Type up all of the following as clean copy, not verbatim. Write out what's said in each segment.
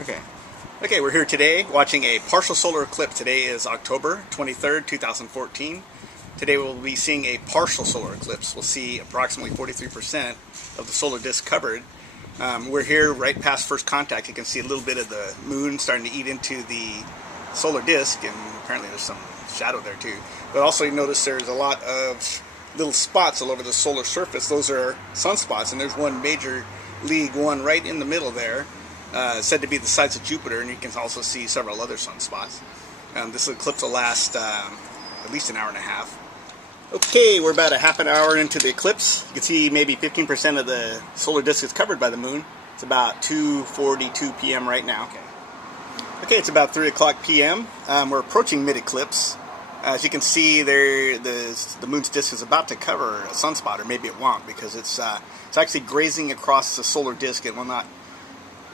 Okay. Okay, we're here today watching a partial solar eclipse. Today is October 23rd, 2014. Today we'll be seeing a partial solar eclipse. We'll see approximately 43% of the solar disk covered. We're here right past first contact. You can see a little bit of the moon starting to eat into the solar disk, and apparently there's some shadow there too. But also you notice there's a lot of little spots all over the solar surface. Those are sunspots, and there's one major league one right in the middle there. Said to be the size of Jupiter, and you can also see several other sunspots. This eclipse will last at least an hour and a half. Okay, we're about a half an hour into the eclipse. You can see maybe 15% of the solar disk is covered by the moon. It's about 2:42 p.m. right now. Okay, it's about 3 o'clock p.m. We're approaching mid-eclipse. As you can see, there the moon's disk is about to cover a sunspot, or maybe it won't, because it's actually grazing across the solar disk. It will not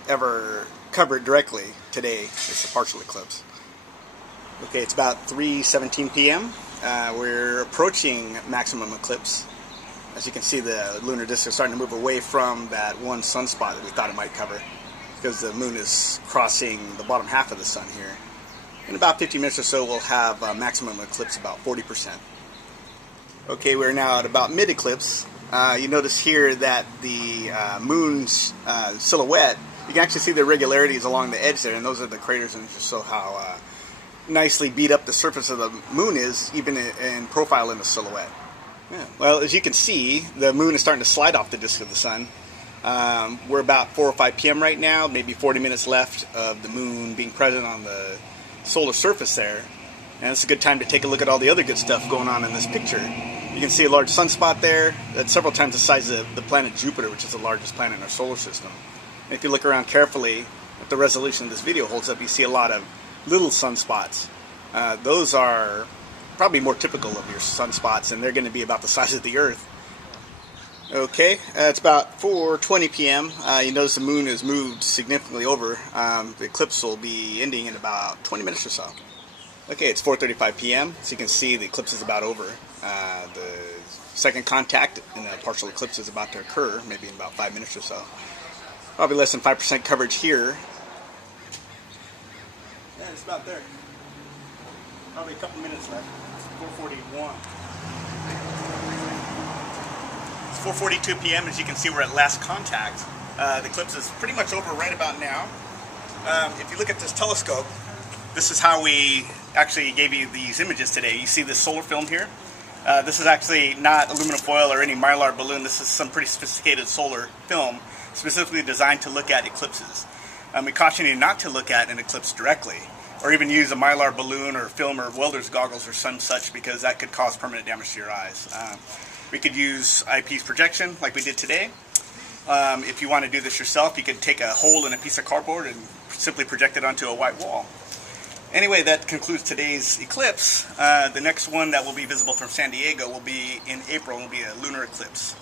ever cover it directly today. It's a partial eclipse. Okay, it's about 3:17 p.m. We're approaching maximum eclipse. As you can see, the lunar disk is starting to move away from that one sunspot that we thought it might cover, because the moon is crossing the bottom half of the sun here. In about 50 minutes or so, we'll have maximum eclipse about 40%. Okay, we're now at about mid-eclipse. You notice here that the moon's silhouette, you can actually see the irregularities along the edge there, and those are the craters, and just show how nicely beat up the surface of the moon is, even in profile in the silhouette. Yeah. Well, as you can see, the moon is starting to slide off the disk of the sun. We're about 4 or 5 p.m. right now, maybe 40 minutes left of the moon being present on the solar surface there. And it's a good time to take a look at all the other good stuff going on in this picture. You can see a large sunspot there that's several times the size of the planet Jupiter, which is the largest planet in our solar system. And if you look around carefully, if the resolution of this video holds up, you see a lot of little sunspots. Those are probably more typical of your sunspots, and they're going to be about the size of the Earth. Okay, it's about 4:20 p.m. You notice the moon has moved significantly over. The eclipse will be ending in about 20 minutes or so. Okay, it's 4:35 p.m. So you can see the eclipse is about over. The second contact in the partial eclipse is about to occur, maybe in about 5 minutes or so. Probably less than 5% coverage here. Yeah, it's about there. Probably a couple minutes left. It's 4:41. It's 4:42 p.m. As you can see, we're at last contact. The eclipse is pretty much over right about now. If you look at this telescope, this is how we actually gave you these images today. You see this solar film here? This is actually not aluminum foil or any mylar balloon. This is some pretty sophisticated solar film, specifically designed to look at eclipses. We caution you not to look at an eclipse directly, or even use a mylar balloon or film or welder's goggles or some such, because that could cause permanent damage to your eyes. We could use eyepiece projection like we did today. If you want to do this yourself, you could take a hole in a piece of cardboard and simply project it onto a white wall. Anyway, that concludes today's eclipse. The next one that will be visible from San Diego will be in April, and will be a lunar eclipse.